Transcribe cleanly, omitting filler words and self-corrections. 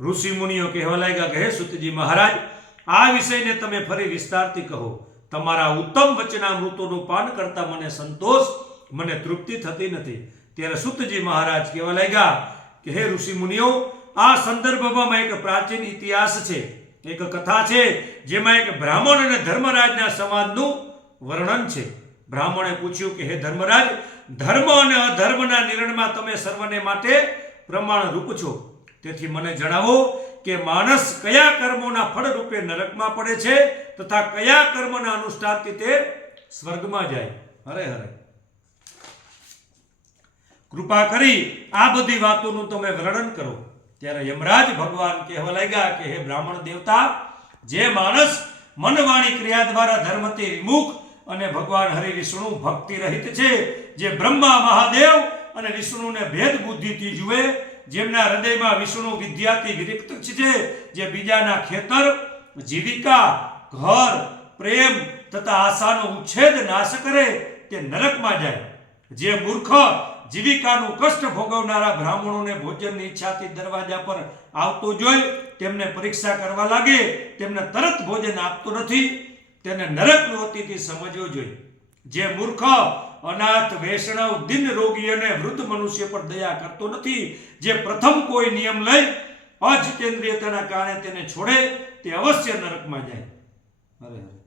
ઋષિ મુનિઓ કહેવા લાગ્યા કે હે સુતજી મહારાજ, આ વિષયને તમે ફરી વિસ્તારથી કહો. તમારા ઉત્તમ વચનામૃતોનું પાન કરતા મને સંતોષ, મને તૃપ્તિ થતી નથી. ત્યારે સુતજી મહારાજ કહેવા લાગ્યા કે હે ઋષિ મુનિઓ, આ સંદર્ભમાં એક પ્રાચીન ઇતિહાસ છે, એક કથા છે, જેમાં એક બ્રાહ્મણ અને ધર્મરાજના સંવાદનું વર્ણન છે. બ્રાહ્મણે પૂછ્યું કે હે ધર્મરાજ, ધર્મ અને અધર્મના નિર્ણયમાં તમે સર્વને માટે પ્રમાણરૂપ છો. તેથી મને જણાવો કે માણસ કયા કર્મોના ફળ રૂપે નરકમાં પડે છે તથા કયા કર્મના અનુષ્ઠાનથી તે સ્વર્ગમાં જાય. હરે હરે. કૃપા કરી આ બધી વાતોનું તમે વર્ણન કરો. ત્યારે યમરાજ ભગવાન કહેવા લાગ્યા કે હે બ્રાહ્મણ દેવતા, જે માણસ મનવાણી ક્રિયા દ્વારા ધર્મથી વિમુખ અને ભગવાન હરિ વિષ્ણુ ભક્તિ રહિત છે, જે બ્રહ્મા મહાદેવ અને વિષ્ણુને ભેદ બુદ્ધિથી જુએ, જેમના હૃદયમાં વિષ્ણુ વિદ્યાથી વિરક્ત છે, જે બીજાના ખેતર, જીવિકા, ઘર, પ્રેમ તથા આશાનો ઉચ્છેદ નાશ કરે, તે નરકમાં જાય. જે મૂર્ખ જીવિકાનું કષ્ટ ભોગવનારા બ્રાહ્મણોને ભોજનની ઈચ્છાથી દરવાજા પર આવતો જોઈ તેમને પરીક્ષા કરવા લાગે, તેમને તરત ભોજન આપતો નથી, તેને નરકનો અતિથિ સમજવો જોઈએ. જે મૂર્ખ અનાથ, વૈષ્ણવ, દિન રોગી અને વૃદ્ધ મનુષ્ય પર દયા કરતો નથી, જે પ્રથમ કોઈ નિયમ લઈ અજિતેન્દ્રિયતાના કારણે તેને છોડે, તે અવશ્ય નરકમાં જાય. હરે હરે.